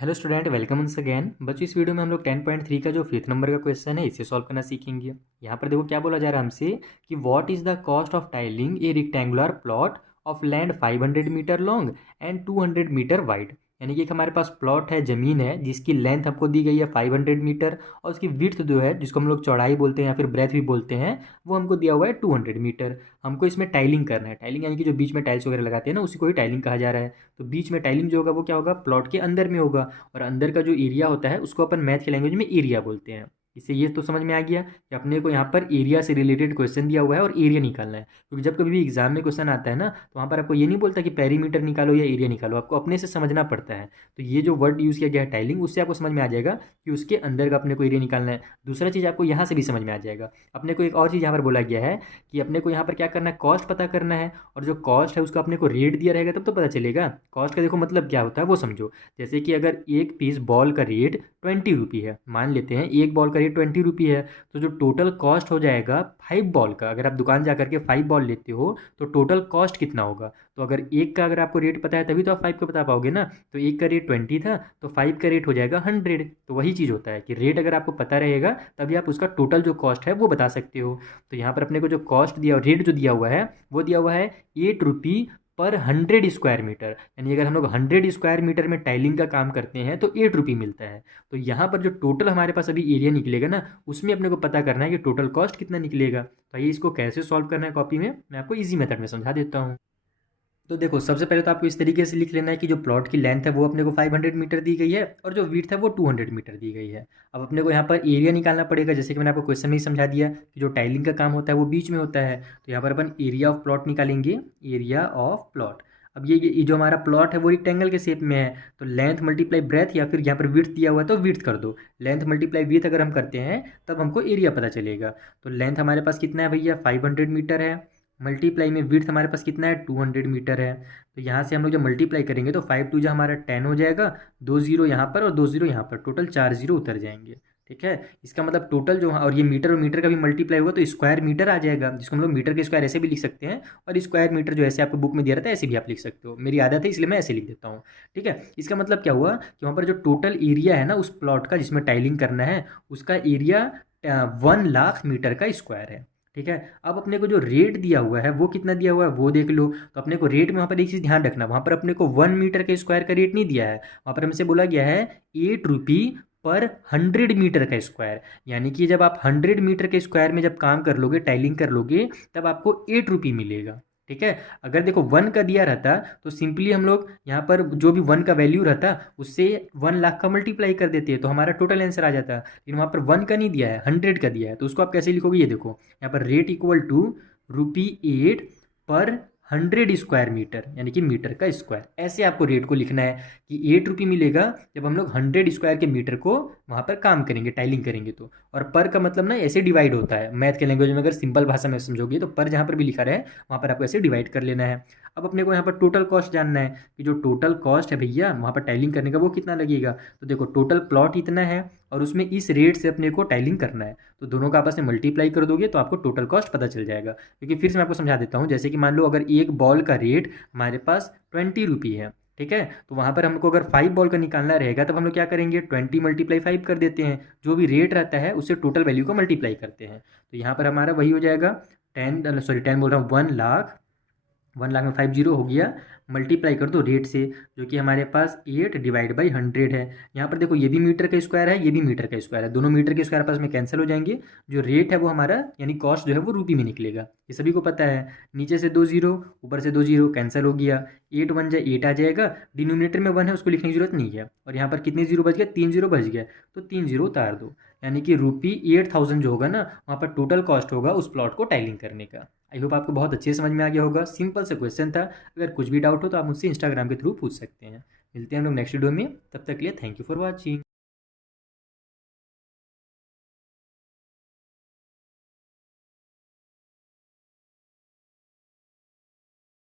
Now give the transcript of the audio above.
Hello student, welcome once again. बच्चों, इस video में हम लोग 10.3 का जो 5th नंबर का क्वेश्चन है इसे सॉल्व करना सीखेंगे। यहाँ पर देखो क्या बोला जा रहा है हमसे कि what is the cost of tiling a rectangular plot of land 500 metre long and 200 metre wide. यानी कि एक हमारे पास प्लॉट है, ज़मीन है, जिसकी लेंथ हमको दी गई है 500 मीटर और उसकी विड्थ जो है, जिसको हम लोग चौड़ाई बोलते हैं या फिर ब्रेथ भी बोलते हैं, वो हमको दिया हुआ है 200 मीटर। हमको इसमें टाइलिंग करना है। टाइलिंग यानी कि जो बीच में टाइल्स वगैरह लगाते हैं ना, उसी को ही टाइलिंग कहा जा रहा है। तो बीच में टाइलिंग जो होगा वो क्या होगा, प्लॉट के अंदर में होगा। और अंदर का जो एरिया होता है उसको अपन मैथ की लैंग्वेज में एरिया बोलते हैं। इससे ये तो समझ में आ गया कि अपने को यहाँ पर एरिया से रिलेटेड क्वेश्चन दिया हुआ है और एरिया निकालना है। क्योंकि जब कभी भी एग्जाम में क्वेश्चन आता है ना, तो वहाँ पर आपको ये नहीं बोलता कि पेरीमीटर निकालो या एरिया निकालो, आपको अपने से समझना पड़ता है। तो ये जो वर्ड यूज़ किया गया है टाइलिंग, उससे आपको समझ में आ जाएगा कि उसके अंदर का अपने को एरिया निकालना है। दूसरा चीज़ आपको यहाँ से भी समझ में आ जाएगा। अपने को एक और चीज़ यहाँ पर बोला गया है कि अपने को यहाँ पर क्या करना है, कॉस्ट पता करना है। और जो कॉस्ट है उसका अपने को रेट दिया रहेगा तब तो पता चलेगा। कॉस्ट का देखो मतलब क्या होता है वो समझो। जैसे कि अगर एक पीस बॉल का रेट 20 रुपी है, मान लेते हैं एक बॉल का रेट 20 रुपी है, तो जो टोटल कॉस्ट हो जाएगा 5 बॉल का, अगर आप दुकान जा करके 5 बॉल लेते हो तो टोटल कॉस्ट कितना होगा। तो अगर एक का अगर आपको रेट पता है तभी तो आप 5 का बता पाओगे ना। तो एक का रेट 20 था तो 5 का रेट हो जाएगा 100। तो वही चीज़ होता है कि रेट अगर आपको पता रहेगा तभी आप उसका टोटल जो कॉस्ट है वो बता सकते हो। तो यहाँ पर अपने को जो कॉस्ट दिया, रेट जो दिया हुआ है वो दिया हुआ है 8 रुपी पर 100 स्क्वायर मीटर। यानी अगर हम लोग 100 स्क्वायर मीटर में टाइलिंग का काम करते हैं तो 8 रुपी मिलता है। तो यहाँ पर जो टोटल हमारे पास अभी एरिया निकलेगा ना, उसमें अपने को पता करना है कि टोटल कॉस्ट कितना निकलेगा। तो आइए इसको कैसे सॉल्व करना है कॉपी में मैं आपको ईजी मेथड में समझा देता हूँ। तो देखो, सबसे पहले तो आपको इस तरीके से लिख लेना है कि जो प्लॉट की लेंथ है वो अपने को 500 मीटर दी गई है और जो विड्थ है वो 200 मीटर दी गई है। अब अपने को यहाँ पर एरिया निकालना पड़ेगा। जैसे कि मैंने आपको क्वेश्चन में ही समझा दिया कि जो टाइलिंग का काम होता है वो बीच में होता है। तो यहाँ पर अपन एरिया ऑफ प्लॉट निकालेंगे, एरिया ऑफ प्लॉट। अब ये जो हमारा प्लॉट है वो रेक्टेंगल के शेप में है, तो लेंथ मल्टीप्लाई ब्रेथ या फिर यहाँ पर विड्थ दिया हुआ है तो विड्थ कर दो। लेंथ मल्टीप्लाई विड्थ अगर हम करते हैं तब हमको एरिया पता चलेगा। तो लेंथ हमारे पास कितना है भैया, 500 मीटर है, मल्टीप्लाई में विड्थ हमारे पास कितना है, 200 मीटर है। तो यहाँ से हम लोग जब मल्टीप्लाई करेंगे तो 5 टू जो हमारा 10 हो जाएगा, 2 जीरो यहाँ पर और 2 जीरो यहाँ पर, टोटल 4 जीरो उतर जाएंगे। ठीक है, इसका मतलब टोटल जो, और ये मीटर और मीटर का भी मल्टीप्लाई होगा तो स्क्वायर मीटर आ जाएगा, जिसको हम लोग मीटर के स्क्वायर ऐसे भी लिख सकते हैं और स्क्वायर मीटर जो ऐसे आपको बुक में दिया रहता है ऐसे भी आप लिख सकते हो। मेरी आदत है इसलिए मैं ऐसे लिख देता हूँ। ठीक है, इसका मतलब क्या हुआ कि वहाँ पर जो टोटल एरिया है ना उस प्लॉट का जिसमें टाइलिंग करना है, उसका एरिया 1 लाख मीटर का स्क्वायर है। ठीक है, अब अपने को जो रेट दिया हुआ है वो कितना दिया हुआ है वो देख लो। तो अपने को रेट में वहाँ पर एक चीज़ ध्यान रखना, वहाँ पर अपने को 1 मीटर के स्क्वायर का रेट नहीं दिया है, वहाँ पर हमसे बोला गया है 8 रुपी पर 100 मीटर का स्क्वायर। यानी कि जब आप 100 मीटर के स्क्वायर में जब काम कर लोगे, टाइलिंग कर लोगे, तब आपको 8 रुपी मिलेगा। ठीक है, अगर देखो 1 का दिया रहता तो सिंपली हम लोग यहाँ पर जो भी 1 का वैल्यू रहता उससे 1 लाख का मल्टीप्लाई कर देते हैं तो हमारा टोटल आंसर आ जाता। लेकिन वहाँ पर 1 का नहीं दिया है, 100 का दिया है, तो उसको आप कैसे लिखोगे ये देखो, यहाँ पर रेट इक्वल टू ₹8 पर 100 स्क्वायर मीटर, यानी कि मीटर का स्क्वायर। ऐसे आपको रेट को लिखना है कि 8 रुपी मिलेगा जब हम लोग 100 स्क्वायर के मीटर को वहाँ पर काम करेंगे, टाइलिंग करेंगे तो। और पर का मतलब ना ऐसे डिवाइड होता है मैथ के लैंग्वेज में, अगर सिंपल भाषा में समझोगे तो पर जहाँ पर भी लिखा रहे वहाँ पर आपको ऐसे डिवाइड कर लेना है। अब अपने को यहाँ पर टोटल कॉस्ट जानना है कि जो टोटल कॉस्ट है भैया वहाँ पर टाइलिंग करने का वो कितना लगेगा। तो देखो टोटल प्लॉट इतना है और उसमें इस रेट से अपने को टाइलिंग करना है, तो दोनों का आपस में मल्टीप्लाई कर दोगे तो आपको टोटल कॉस्ट पता चल जाएगा। क्योंकि फिर से मैं आपको समझा देता हूँ, जैसे कि मान लो अगर एक बॉल का रेट हमारे पास 20 रुपी है, ठीक है, तो वहाँ पर हमको अगर 5 बॉल का निकालना रहेगा तब हम लोग क्या करेंगे, 20 मल्टीप्लाई 5 कर देते हैं, जो भी रेट रहता है उससे टोटल वैल्यू को मल्टीप्लाई करते हैं। तो यहाँ पर हमारा वही हो जाएगा 10 बोल रहा हूँ 1 लाख, 1 लाख में 5 जीरो हो गया, मल्टीप्लाई कर दो रेट से जो कि हमारे पास 8/100 है। यहाँ पर देखो ये भी मीटर का स्क्वायर है, ये भी मीटर का स्क्वायर है, दोनों मीटर के स्क्वायर आपस में कैंसिल हो जाएंगे। जो रेट है वो हमारा यानी कॉस्ट जो है वो रुपी में निकलेगा, ये सभी को पता है। नीचे से 2 जीरो, ऊपर से 2 जीरो कैंसिल हो गया, 8 1 8 आ जाएगा। डिनोमिनेटर में 1 है उसको लिखने की जरूरत नहीं है। और यहाँ पर कितने जीरो बच गया, 3 जीरो बच गया, तो 3 जीरो उतार दो। यानी कि ₹8,000 जो होगा ना वहाँ पर टोटल कॉस्ट होगा उस प्लॉट को टाइलिंग करने का। आई होप आपको बहुत अच्छे से समझ में आ गया होगा, सिंपल से क्वेश्चन था। अगर कुछ भी डाउट हो तो आप मुझसे इंस्टाग्राम के थ्रू पूछ सकते हैं। मिलते हैं हम लोग नेक्स्ट वीडियो में, तब तक के लिए थैंक यू फॉर वॉचिंग।